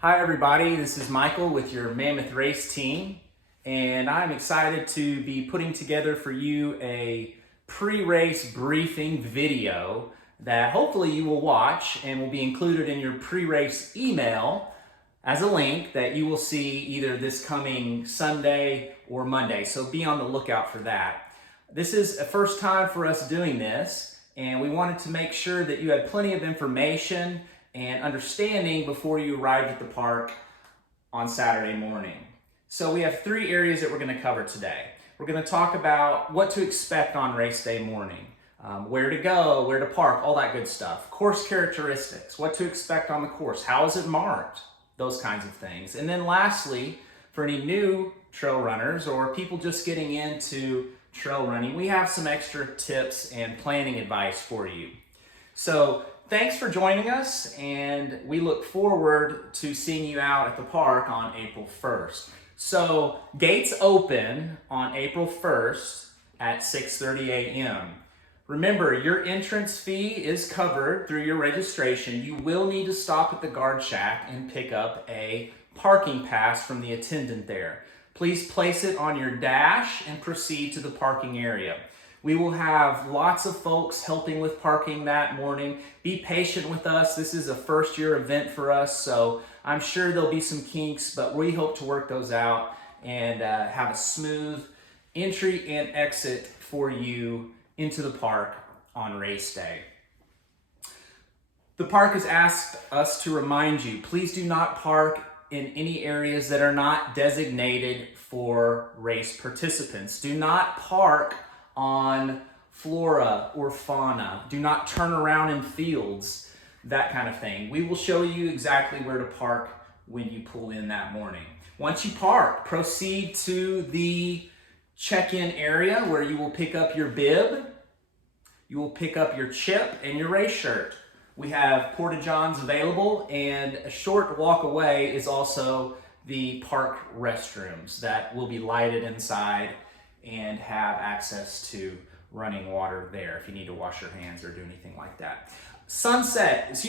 Hi everybody, this is Michael with your Mammoth race team, and I'm excited to be putting together for you a pre-race briefing video that hopefully you will watch and will be included in your pre-race email as a link that you will see either this coming Sunday or Monday, so be on the lookout for that. This is a first time for us doing this, and we wanted to make sure that you had plenty of information and understanding before you arrived at the park on Saturday morning. So we have three areas that we're going to cover today. We're going to talk about what to expect on race day morning, where to go, where to park, all that good stuff. Course characteristics, what to expect on the course, how is it marked, those kinds of things. And then lastly, for any new trail runners or people just getting into trail running, we have some extra tips and planning advice for you. So thanks for joining us, and we look forward to seeing you out at the park on April 1st. So gates open on April 1st at 6:30 a.m. Remember, your entrance fee is covered through your registration. You will need to stop at the guard shack and pick up a parking pass from the attendant there. Please place it on your dash and proceed to the parking area. We will have lots of folks helping with parking that morning. Be patient with us. This is a first year event for us, so I'm sure there'll be some kinks, but we hope to work those out and have a smooth entry and exit for you into the park on race day. The park has asked us to remind you, please do not park in any areas that are not designated for race participants. Do not park on flora or fauna. Do not turn around in fields, that kind of thing. We will show you exactly where to park when you pull in that morning. Once you park, proceed to the check-in area where you will pick up your bib, you will pick up your chip and your race shirt. We have porta-johns available, and a short walk away is also the park restrooms that will be lighted inside and have access to running water there if you need to wash your hands or do anything like that. Sunrise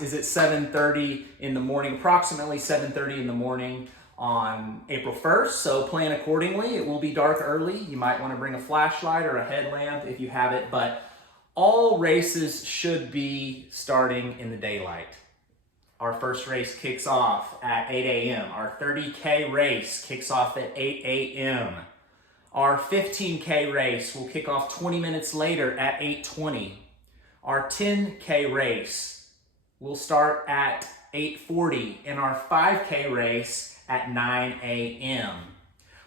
is at 7:30 in the morning, approximately 7:30 in the morning on April 1st, so plan accordingly. It will be dark early. You might want to bring a flashlight or a headlamp if you have it, but all races should be starting in the daylight. Our first race kicks off at 8 a.m. Our 30K race kicks off at 8 a.m. Our 15K race will kick off 20 minutes later at 8:20. Our 10K race will start at 8:40, and our 5K race at 9 a.m.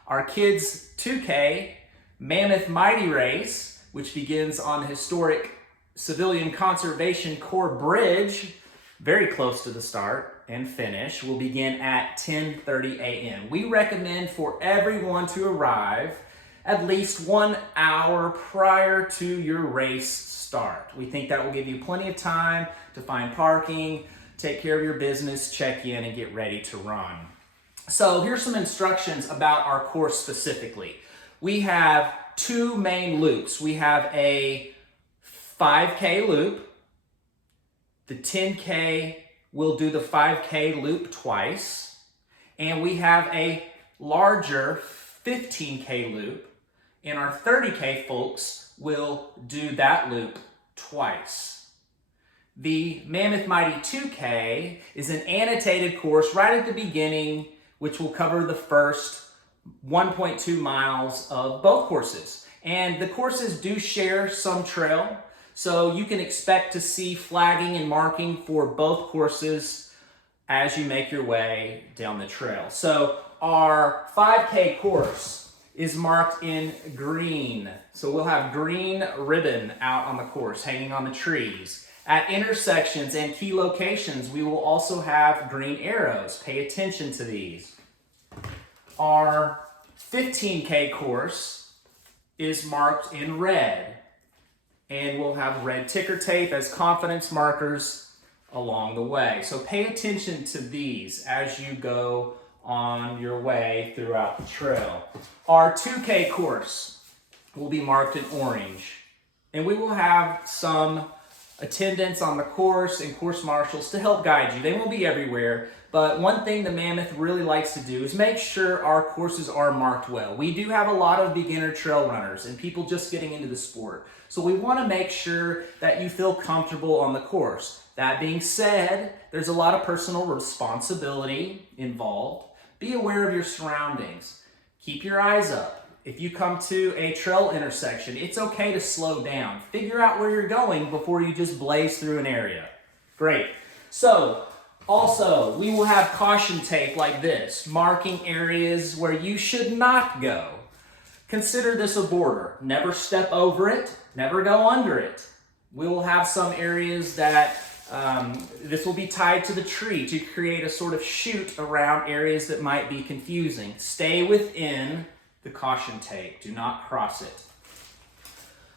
Our kids 2K Mammoth Mighty race, which begins on the historic Civilian Conservation Corps Bridge, very close to the start and finish, will begin at 10:30 a.m. We recommend for everyone to arrive at least 1 hour prior to your race start. We think that will give you plenty of time to find parking, take care of your business, check in, and get ready to run. So here's some instructions about our course specifically. We have two main loops. We have a 5K loop. The 10K will do the 5K loop twice. And we have a larger 15K loop. And our 30K folks will do that loop twice. The Mammoth Mighty 2K is an annotated course right at the beginning, which will cover the first 1.2 miles of both courses. And the courses do share some trail, so you can expect to see flagging and marking for both courses as you make your way down the trail. So our 5K course is marked in green. So we'll have green ribbon out on the course, hanging on the trees. At intersections and key locations, we will also have green arrows. Pay attention to these. Our 15K course is marked in red, and we'll have red ticker tape as confidence markers along the way. So pay attention to these as you go on your way throughout the trail. Our 2K course will be marked in orange, and we will have some attendants on the course and course marshals to help guide you. They won't be everywhere, but one thing the Mammoth really likes to do is make sure our courses are marked well. We do have a lot of beginner trail runners and people just getting into the sport. So we want to make sure that you feel comfortable on the course. That being said, there's a lot of personal responsibility involved. Be aware of your surroundings. Keep your eyes up. If you come to a trail intersection, it's okay to slow down. Figure out where you're going before you just blaze through an area. Great. So, also, we will have caution tape like this, marking areas where you should not go. Consider this a border. Never step over it, never go under it. We will have some areas that this will be tied to the tree to create a sort of chute around areas that might be confusing. Stay within the caution tape. Do not cross it.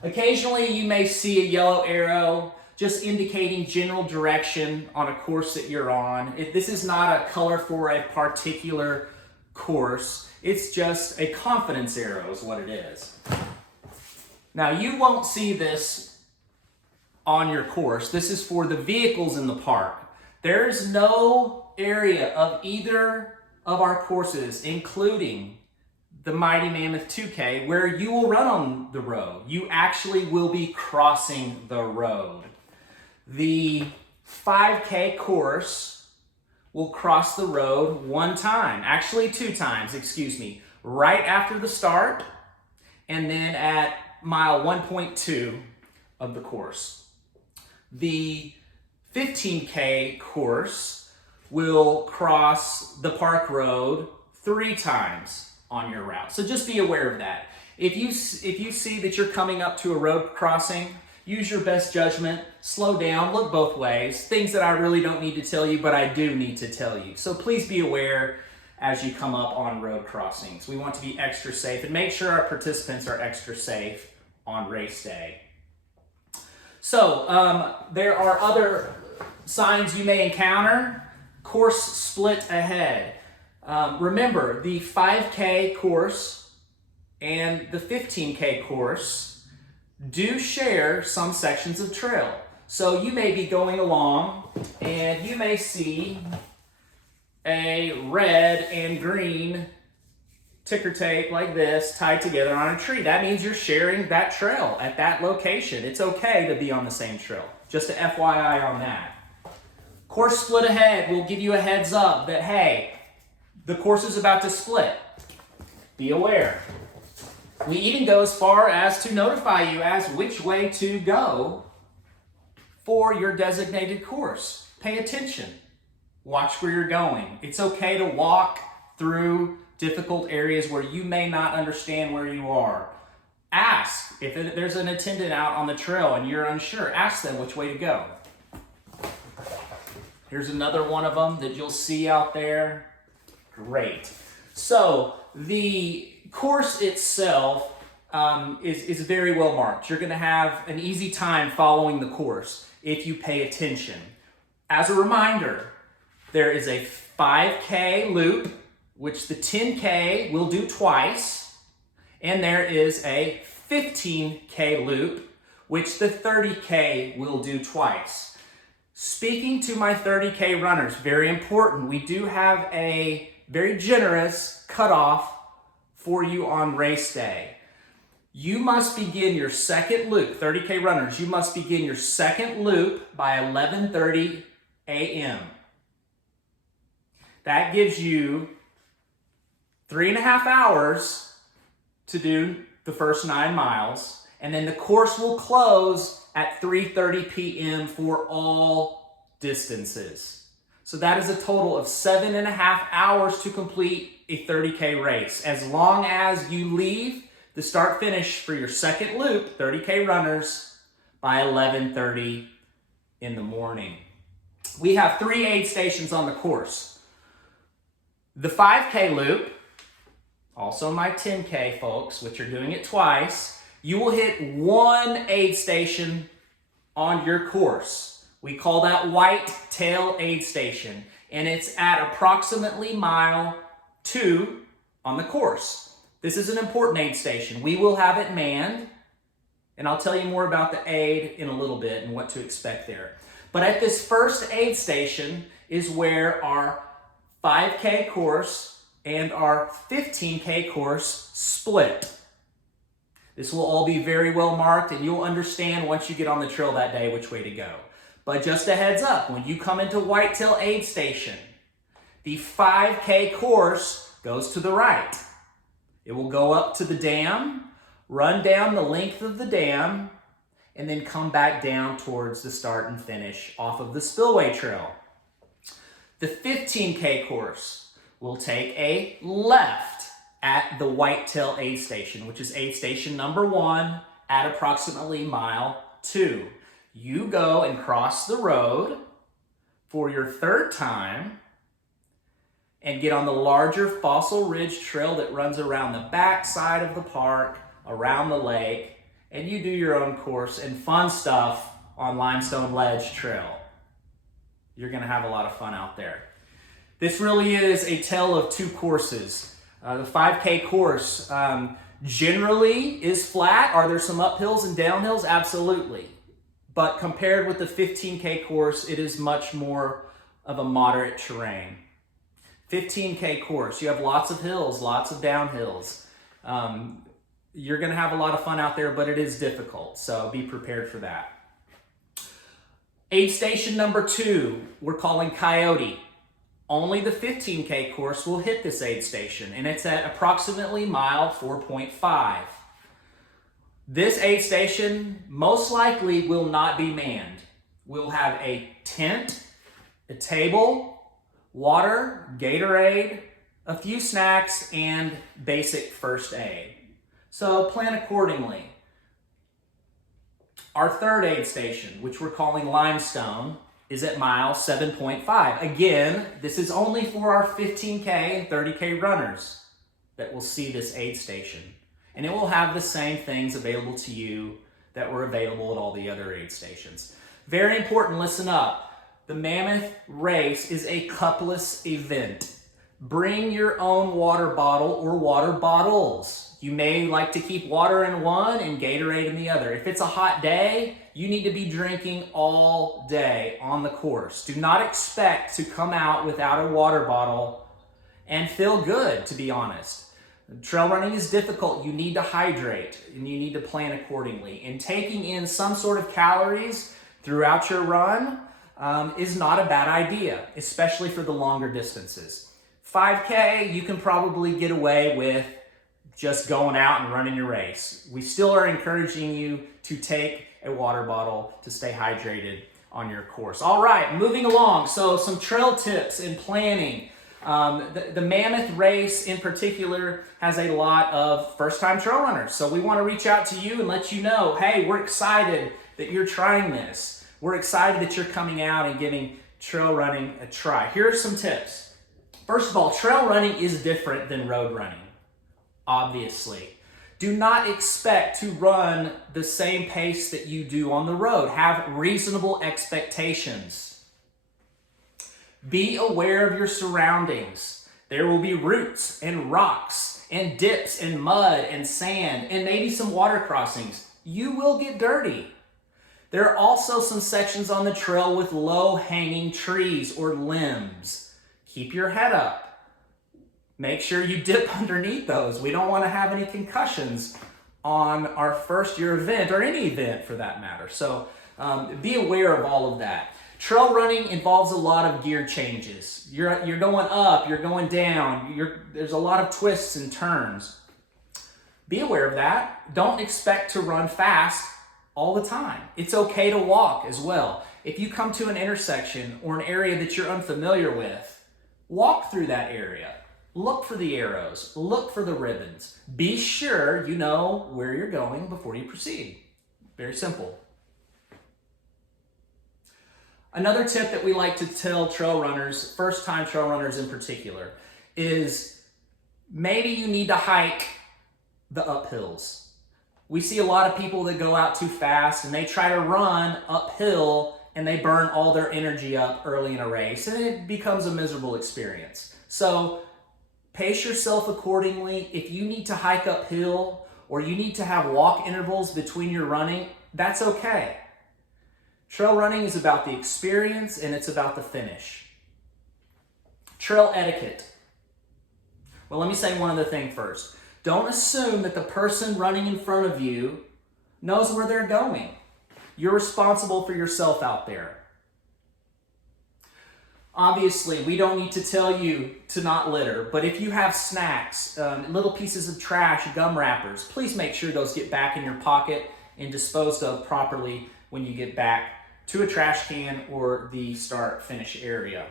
Occasionally you may see a yellow arrow just indicating general direction on a course that you're on. This is not a color for a particular course. It's just a confidence arrow is what it is. Now you won't see this on your course. This is for the vehicles in the park. There is no area of either of our courses, including the Mighty Mammoth 2K, where you will run on the road. You actually will be crossing the road. The 5K course will cross the road one time, actually 2 times, excuse me, right after the start and then at mile 1.2 of the course. The 15K course will cross the park road 3 times on your route. So just be aware of that. If you see that you're coming up to a road crossing, use your best judgment, slow down, look both ways. Things that I really don't need to tell you, but I do need to tell you. So please be aware as you come up on road crossings. We want to be extra safe and make sure our participants are extra safe on race day. So there are other signs you may encounter. Course split ahead. Remember, the 5K course and the 15K course do share some sections of trail. So you may be going along and you may see a red and green ticker tape like this tied together on a tree. That means you're sharing that trail at that location. It's okay to be on the same trail. Just a FYI on that. Course split ahead will give you a heads up that, hey, the course is about to split. Be aware. We even go as far as to notify you as which way to go for your designated course. Pay attention. Watch where you're going. It's okay to walk through difficult areas where you may not understand where you are. Ask if there's an attendant out on the trail and you're unsure. Ask them which way to go. Here's another one of them that you'll see out there. Great. So the course itself is very well marked. You're going to have an easy time following the course if you pay attention. As a reminder, there is a 5K loop, which the 10K will do twice, and there is a 15K loop, which the 30K will do twice. Speaking to my 30K runners, very important, we do have a very generous cutoff for you on race day. You must begin your second loop, 30K runners, you must begin your second loop by 11:30 a.m. That gives you 3.5 hours to do the first 9 miles, and then the course will close at 3:30 p.m. for all distances. So that is a total of 7.5 hours to complete a 30K race. As long as you leave the start finish for your second loop, 30K runners, by 11:30 in the morning. We have 3 aid stations on the course. The 5K loop, also my 10K folks, which are doing it twice, you will hit 1 aid station on your course. We call that white tail aid station, and it's at approximately mile 2 on the course. This is an important aid station. We will have it manned And I'll tell you more about the aid in a little bit and what to expect there. But at this first aid station is where our 5K course and our 15K course split. This will all be very well marked, and you'll understand once you get on the trail that day which way to go. But just a heads up, when you come into Whitetail Aid Station, the 5K course goes to the right. It will go up to the dam, run down the length of the dam, and then come back down towards the start and finish off of the Spillway Trail. The 15K course will take a left at the Whitetail Aid Station, which is aid station number 1 at approximately mile 2. You go and cross the road for your third time and get on the larger Fossil Ridge Trail that runs around the back side of the park, around the lake, and you do your own course and fun stuff on Limestone Ledge Trail. You're gonna have a lot of fun out there. This really is a tale of two courses. The 5K course generally is flat. Are there some uphills and downhills? Absolutely. But compared with the 15K course, it is much more of a moderate terrain. 15K course, you have lots of hills, lots of downhills. You're gonna have a lot of fun out there, but it is difficult, so be prepared for that. Aid station number 2, we're calling Coyote. Only the 15K course will hit this aid station, and it's at approximately mile 4.5. This aid station most likely will not be manned. We'll have a tent, a table, water, Gatorade, a few snacks, and basic first aid. So plan accordingly. Our third aid station, which we're calling Limestone, is at mile 7.5. Again, this is only for our 15K and 30K runners that will see this aid station. And it will have the same things available to you that were available at all the other aid stations. Very important, listen up. The Mammoth race is a cupless event. Bring your own water bottle or water bottles. You may like to keep water in one and Gatorade in the other. If it's a hot day, you need to be drinking all day on the course. Do not expect to come out without a water bottle and feel good, to be honest. Trail running is difficult. You need to hydrate and you need to plan accordingly. And taking in some sort of calories throughout your run is not a bad idea, especially for the longer distances. 5K, you can probably get away with just going out and running your race. We still are encouraging you to take a water bottle to stay hydrated on your course. All right, moving along. So some trail tips and planning. The Mammoth race in particular has a lot of first-time trail runners. So we want to reach out to you and let you know, hey, we're excited that you're trying this. We're excited that you're coming out and giving trail running a try. Here are some tips. First of all, trail running is different than road running, obviously. Do not expect to run the same pace that you do on the road. Have reasonable expectations. Be aware of your surroundings. There will be roots and rocks and dips and mud and sand and maybe some water crossings. You will get dirty. There are also some sections on the trail with low-hanging trees or limbs. Keep your head up. Make sure you dip underneath those. We don't want to have any concussions on our first year event or any event for that matter. So be aware of all of that. Trail running involves a lot of gear changes. You're going up, you're going down, there's a lot of twists and turns. Be aware of that. Don't expect to run fast all the time. It's okay to walk as well. If you come to an intersection or an area that you're unfamiliar with, walk through that area. Look for the arrows. Look for the ribbons. Be sure you know where you're going before you proceed. Very simple. Another tip that we like to tell trail runners, first-time trail runners in particular, is maybe you need to hike the uphills. We see a lot of people that go out too fast and they try to run uphill and they burn all their energy up early in a race and it becomes a miserable experience. So pace yourself accordingly. If you need to hike uphill or you need to have walk intervals between your running, that's okay. Trail running is about the experience and it's about the finish. Trail etiquette. Well, let me say one other thing first. Don't assume that the person running in front of you knows where they're going. You're responsible for yourself out there. Obviously, we don't need to tell you to not litter, but if you have snacks, little pieces of trash, gum wrappers, please make sure those get back in your pocket and disposed of properly when you get back to a trash can or the start-finish area.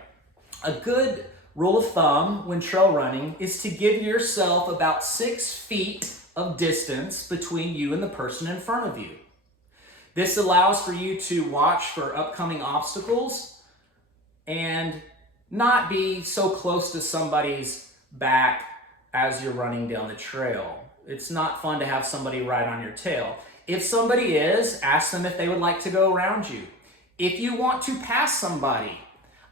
A good rule of thumb when trail running is to give yourself about 6 feet of distance between you and the person in front of you. This allows for you to watch for upcoming obstacles and not be so close to somebody's back as you're running down the trail. It's not fun to have somebody right on your tail. If somebody is, ask them if they would like to go around you. If you want to pass somebody,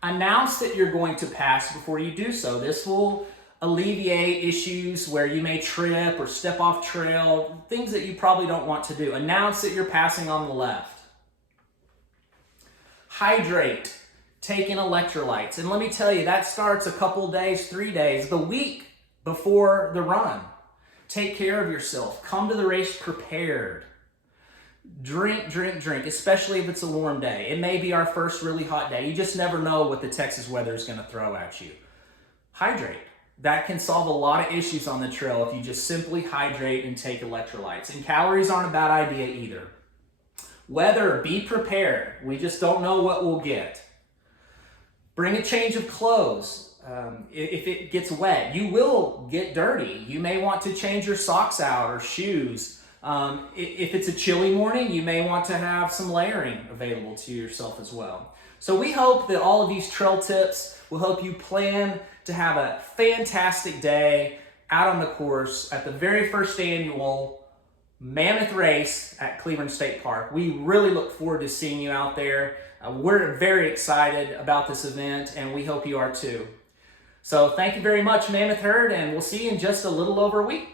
announce that you're going to pass before you do so. This will alleviate issues where you may trip or step off trail, things that you probably don't want to do. Announce that you're passing on the left. Hydrate. Take in electrolytes. And let me tell you, that starts a couple days, 3 days, the week before the run. Take care of yourself. Come to the race prepared. Drink, drink, drink, especially if it's a warm day. It may be our first really hot day. You just never know what the Texas weather is going to throw at you. Hydrate. That can solve a lot of issues on the trail if you just simply hydrate and take electrolytes. And calories aren't a bad idea either. Weather, be prepared. We just don't know what we'll get. Bring a change of clothes. If it gets wet, you will get dirty. You may want to change your socks out or shoes. If it's a chilly morning, you may want to have some layering available to yourself as well. So we hope that all of these trail tips will help you plan to have a fantastic day out on the course at the very first annual Mammoth Race at Cleburne State Park. We really look forward to seeing you out there. We're very excited about this event, and we hope you are too. So thank you very much, Mammoth Herd, and we'll see you in just a little over a week.